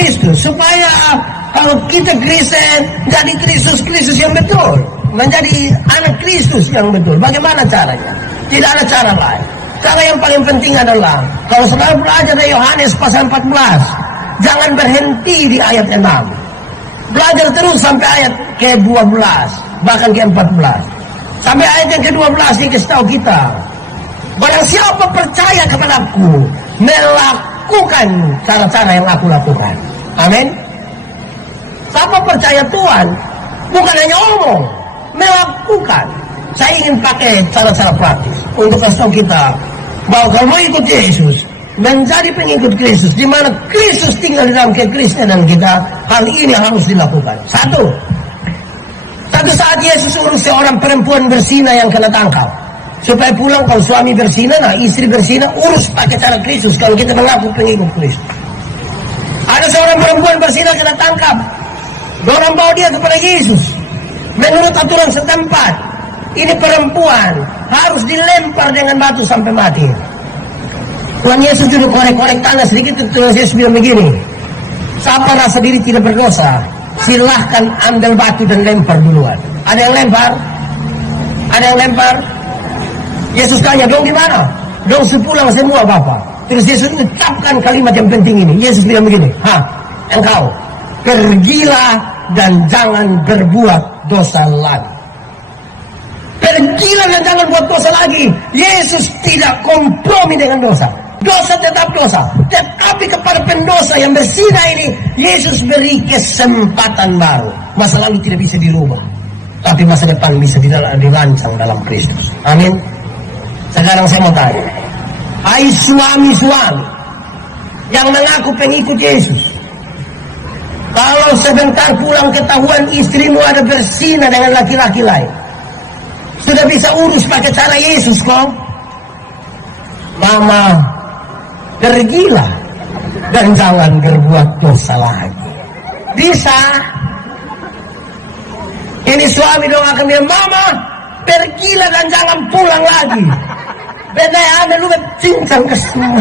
Kristus, supaya kalau kita Kristen jadi Kristus yang betul, menjadi anak Kristus yang betul. Bagaimana caranya? Tidak ada cara lain. Cara yang paling penting adalah kalau saudara belajar dari Yohanes pasal 14, jangan berhenti di ayat 6. Belajar terus sampai ayat ke-12, bahkan ke-14. Sampai ayat yang ke-12 ini kasih tahu kita, barang siapa percaya kepadaku, melakukan cara-cara yang aku lakukan. Amin. Siapa percaya Tuhan, bukan hanya omong, melakukan. Saya ingin pakai cara-cara praktis untuk kasih tahu kita bahwa kalau mau ikut Yesus, menjadi pengikut Kristus, di mana Kristus tinggal di dalam kekristenan kita, hal ini harus dilakukan. Satu saat Yesus urus seorang perempuan berzina yang kena tangkap. Supaya pulang, kalau suami berzina, nah istri berzina, urus pakai cara Kristus kalau kita mengaku pengikut Kristus. Ada seorang perempuan berzina kena tangkap, orang bawa dia kepada Yesus. Menurut aturan setempat, ini perempuan harus dilempar dengan batu sampai mati. Tuhan Yesus duduk korek-korek tanah sedikit, Tuhan Yesus bilang begini, siapa rasa diri tidak berdosa, silahkan ambil batu dan lempar duluan. Ada yang lempar? Ada yang lempar? Yesus tanya, dong gimana? Dong sepulang semua Bapak. Terus Yesus ucapkan kalimat yang penting ini. Yesus bilang begini, engkau pergilah dan jangan berbuat dosa lagi. Pergilah dan jangan buat dosa lagi. Yesus tidak kompromi dengan dosa. Dosa tetap dosa. Tetapi kepada pendosa yang berzina ini, Yesus beri kesempatan baru. Masa lalu tidak bisa dirubah, tapi masa depan bisa dirancang dalam Kristus. Amin. Sekarang saya mau tanya, hai suami-suami yang mengaku pengikut Yesus, kalau sebentar pulang ketahuan istrimu ada berzina dengan laki-laki lain, sudah bisa urus pakai cara Yesus kok? Mama, pergilah dan jangan berbuat dosa lagi. Bisa. Ini suami dong akan bilang, mama, pergilah dan jangan pulang lagi. Beda ada lu cincang ke semua.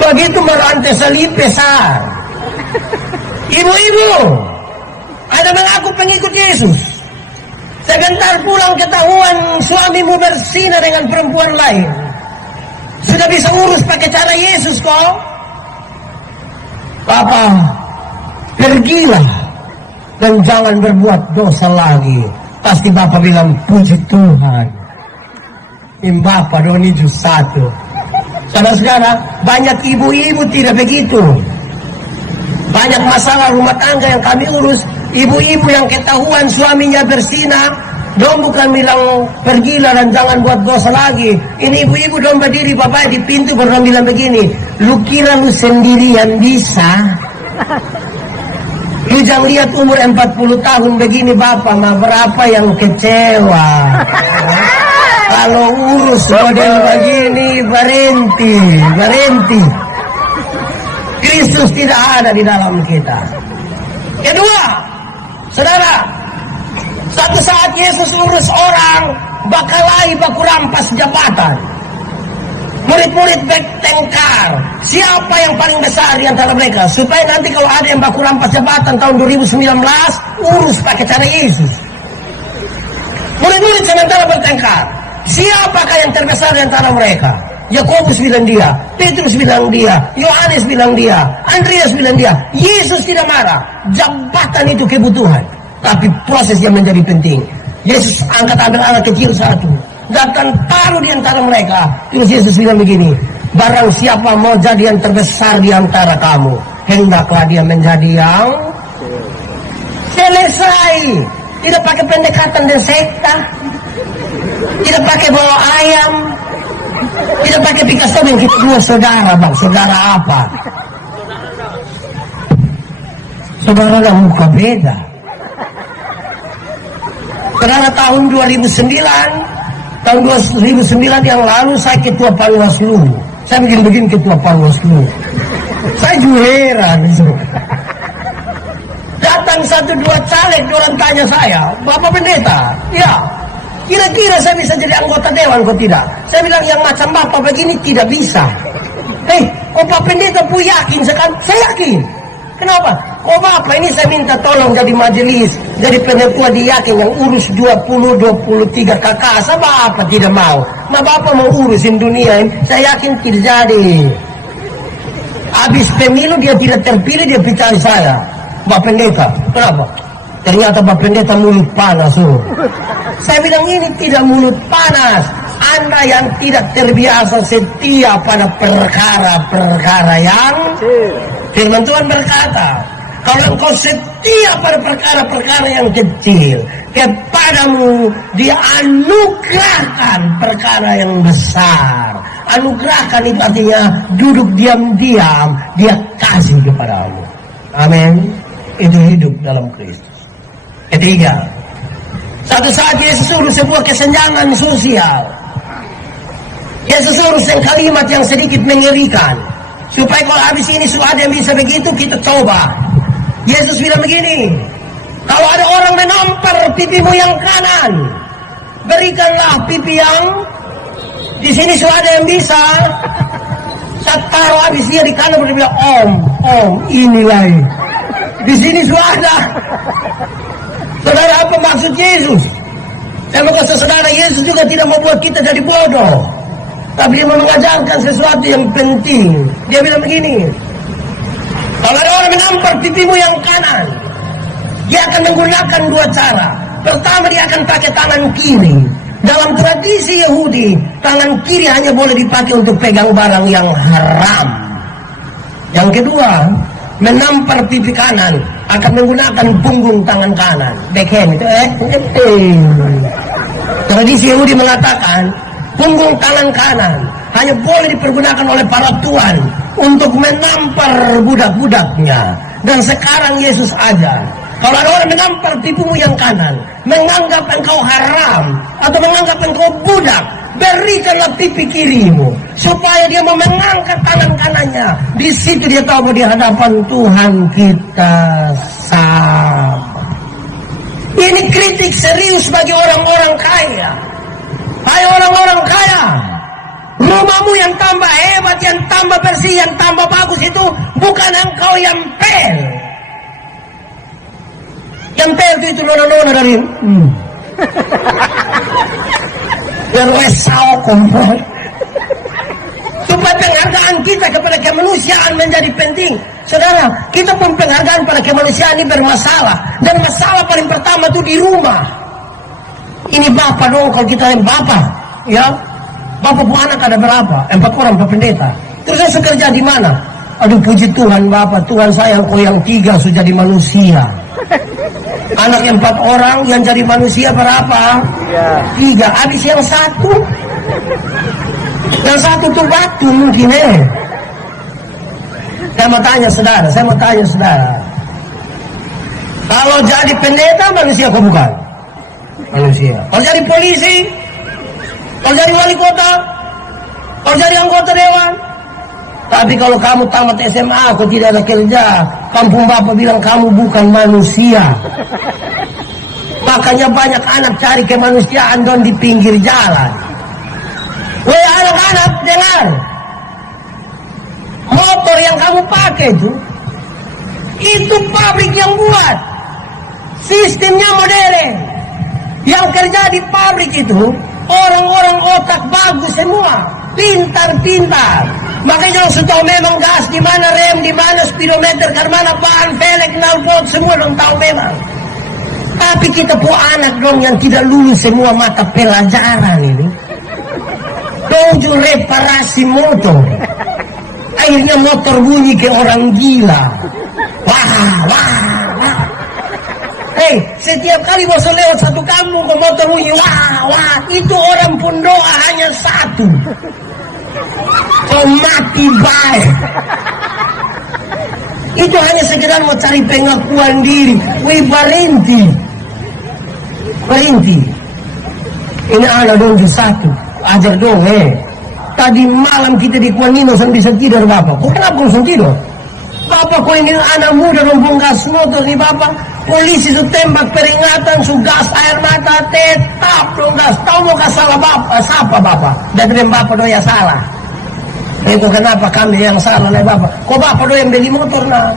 Begitu merantai salib besar. Ibu-ibu, ada mengaku pengikut Yesus, sebentar pulang ketahuan suamimu berzina dengan perempuan lain, sudah bisa urus pakai cara Yesus kok? Papa, pergilah dan jangan berbuat dosa lagi. Pasti Bapak bilang, puji Tuhan, Bapak doni jus satu. Saudara-saudara, banyak ibu-ibu tidak begitu. Banyak masalah rumah tangga yang kami urus, ibu-ibu yang ketahuan suaminya berzina, dong bukan bilang pergilah dan jangan buat dosa lagi. Ini ibu-ibu dong berdiri Bapak di pintu baru bilang begini, lu kira lu sendirian bisa? Lu jangan lihat umur 40 tahun begini Bapak, mah berapa yang kecewa. Kalau urus model begini, berhenti. Kristus tidak ada di dalam kita. Kedua, saudara, satu saat Yesus urus orang bakalai baku rampas jabatan. Murid-murid bertengkar, siapa yang paling besar di antara mereka, supaya nanti kalau ada yang baku rampas jabatan tahun 2019, urus pakai cara Yesus. Murid-murid sementara bertengkar, siapakah yang terbesar di antara mereka? Yakobus bilang dia, Petrus bilang dia, Yohanes bilang dia, Andreas bilang dia. Yesus tidak marah. Jabatan itu kebutuhan, tapi proses yang menjadi penting. Yesus ambil anak kecil satu, datang taruh di antara mereka. Terus Yesus bilang begini, barang siapa mau jadi yang terbesar di antara kamu, hendaklah dia menjadi yang selesai. Tidak pakai pendekatan dan sekta, tidak pakai bawa ayam, tidak pakai pikas tobeng. Kita semua saudara bang, saudara apa? Saudara yang muka beda. Karena tahun 2009 yang lalu saya ketua Panwaslu. Saya begini ketua Panwaslu. Saya juga heran. Datang 1-2 caleg, orang tanya saya, Bapak Pendeta, ya, kira-kira saya bisa jadi anggota dewan kok tidak? Saya bilang yang macam Bapak begini tidak bisa. Hei, kok Pak Pendeta pun yakin sekali? Saya yakin. Kenapa? Oh Bapak, ini saya minta tolong jadi majelis, jadi pengetua diyakin yang urus 20-23 kakak. Saya Bapak tidak mau. Bapak mau urusin dunia ini, saya yakin tidak jadi. Habis pemilu dia tidak terpilih, dia bicara saya, Bapak Pendeta. Kenapa? Ternyata Bapak Pendeta mulut panas. Saya bilang ini tidak mulut panas. Anda yang tidak terbiasa setia pada perkara-perkara yang firman Tuhan berkata, kalau engkau setia pada perkara-perkara yang kecil, kepadamu dianugerahkan perkara yang besar. Anugerahkan itu artinya duduk diam-diam, dia kasih kepadamu. Amin. Itu hidup dalam Kristus. Ketiga, satu saat Yesus suruh sebuah kesenjangan sosial. Yesus suruh kalimat yang sedikit mengerikan, supaya kalau habis ini sudah ada yang bisa begitu, kita coba. Yesus bilang begini, kalau ada orang menampar pipimu yang kanan, berikanlah pipi yang di sini sudah ada yang bisa. Saya taruh habis dia di kanan, dia bilang, Om, inilah. Di sini sudah ada. Saudara, apa maksud Yesus? Saya mau kasih saudara, Yesus juga tidak membuat kita jadi bodoh, tapi dia mengajarkan sesuatu yang penting. Dia bilang begini, kalau ada orang menampar pipimu yang kanan, dia akan menggunakan dua cara. Pertama, dia akan pakai tangan kiri. Dalam tradisi Yahudi, tangan kiri hanya boleh dipakai untuk pegang barang yang haram. Yang kedua, menampar pipi kanan akan menggunakan punggung tangan kanan, backhand itu tradisi Yahudi mengatakan punggung tangan kanan hanya boleh dipergunakan oleh para tuan untuk menampar budak-budaknya. Dan sekarang Yesus ajar, kalau ada orang menampar pipimu yang kanan, menganggap engkau haram atau menganggap engkau budak, berikanlah pipi kirimu, supaya dia mau mengangkat tangan kanannya. Di situ dia tahu di hadapan Tuhan kita sama. Ini kritik serius bagi orang-orang kaya. Hai orang-orang kaya, rumahmu yang tambah hebat, yang tambah bersih, yang tambah bagus itu bukan engkau yang pel. Yang pel itu nona-nona dari yang resau kompor. Supaya penghargaan kita kepada kemanusiaan menjadi penting. Saudara, kita pun penghargaan pada kemanusiaan ini bermasalah. Dan masalah paling pertama itu di rumah. Ini bapak dong, kalau kita yang bapak, ya, bapak pun anak ada berapa? 4 orang Pak Pendeta. Terus saya kerja di mana? Aduh puji Tuhan bapak, Tuhan saya kok yang 3 sudah jadi manusia. Anak yang 4 orang yang jadi manusia berapa? 3. Habis yang 1. Yang 1 tuh batu mungkin Saya mau tanya saudara. Kalau jadi pendeta manusia kok bukan? Manusia. Kalau jadi polisi, kalau jadi wali kota, kalau jadi anggota dewan. Tapi kalau kamu tamat SMA, kok tidak ada kerja, kampung bapak bilang kamu bukan manusia. Makanya banyak anak cari kemanusiaan don di pinggir jalan. Woi anak-anak, dengar. Motor yang kamu pakai itu pabrik yang buat. Sistemnya modern. Yang kerja di pabrik itu orang-orang otak bagus semua, pintar-pintar. Makanya harus tahu memang gas di mana, rem di mana, speedometer ke mana, ban, velg, knalpot, semua dong tahu memang. Tapi kita pun anak dong yang tidak lulus semua mata pelajaran ini. Tujuh reparasi motor. Akhirnya motor bunyi ke orang gila. Wah. Hei, setiap kali mau lewat satu kampung ke motor bunyi, wah, itu orang pun doa hanya 1. Kau mati baik. Itu hanya sekedar mau cari pengakuan diri. Wih, berhenti. Ini anak dong di 1. Ajar dong, Tadi malam kita di Kuanino sampai bisa tidur bapak. Kok kenapa kau bisa tidur? Bapak kau ingin anak muda rombong gas motor nih bapak. Polisi su tembak peringatan, su gas air mata, tetap dong gas. Tahu mau salah bapak, siapa bapak? Dan bapak dong ya salah. Kau kenapa kami yang salah lah Bapak? Kok Bapak doang yang beli motor nah?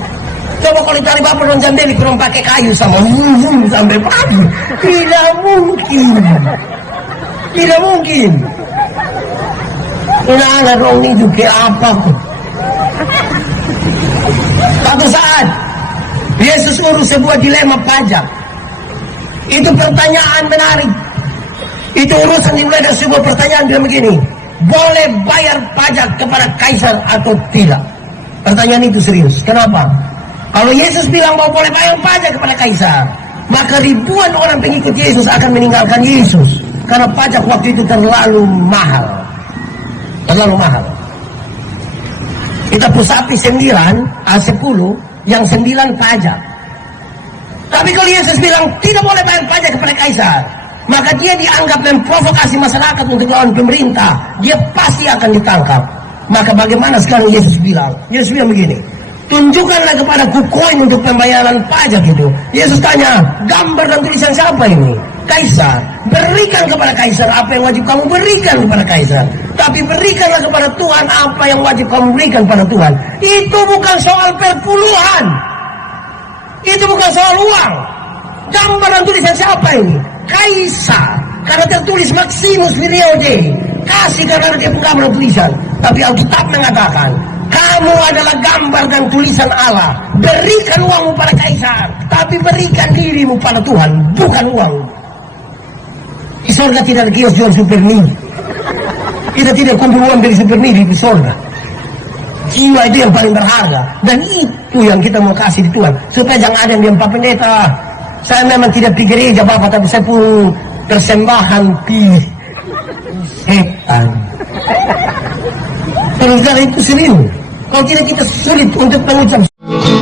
Coba kalau cari Bapak doang jangan beli, kurang pakai kayu sama sampai pagi. Tidak mungkin. Tidak mungkin. Ini anak dong itu kayak apa? Satu saat Yesus urus sebuah dilema pajak. Itu pertanyaan menarik. Itu urusan dimulai dari sebuah pertanyaan dia begini. Boleh bayar pajak kepada kaisar atau tidak? Pertanyaan itu serius. Kenapa? Kalau Yesus bilang bahwa boleh bayar pajak kepada kaisar, maka ribuan orang pengikut Yesus akan meninggalkan Yesus. Karena pajak waktu itu terlalu mahal. Terlalu mahal. Kita pusati 9, 10, yang 9 pajak. Tapi kalau Yesus bilang tidak boleh bayar pajak kepada kaisar, maka dia dianggap memprovokasi masyarakat untuk lawan pemerintah. Dia pasti akan ditangkap. Maka bagaimana sekarang Yesus bilang? Yesus bilang begini, tunjukkanlah kepadaku koin untuk pembayaran pajak itu. Yesus tanya, gambar dan tulisan siapa ini? Kaisar. Berikan kepada kaisar apa yang wajib kamu berikan kepada kaisar. Tapi berikanlah kepada Tuhan apa yang wajib kamu berikan kepada Tuhan. Itu bukan soal perpuluhan. Itu bukan soal uang. Gambar dan tulisan siapa ini? Kaisar. Karena tertulis Maximus Periode. Kasih karena dia gambar dan tulisan. Tapi Alkitab mengatakan, kamu adalah gambar dan tulisan Allah. Berikan uangmu pada kaisar, tapi berikan dirimu pada Tuhan, bukan uang. Di sorga tidak ada kios jual super mini. Kita tidak kumpul uang dari super mini di sorga. Jiwa itu yang paling berharga. Dan itu yang kita mau kasih di Tuhan. Supaya jangan ada yang diam Pak Pendeta, saya memang tidak pergi gereja Bapak, tapi saya pun persembahkan di setan. Terus dari itu serius. Kalau tidak kita sulit untuk mengucap.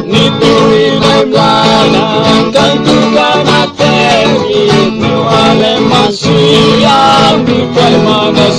Nitui Maimana Kantuka Materi Nuale Masih Yang Bukai Manas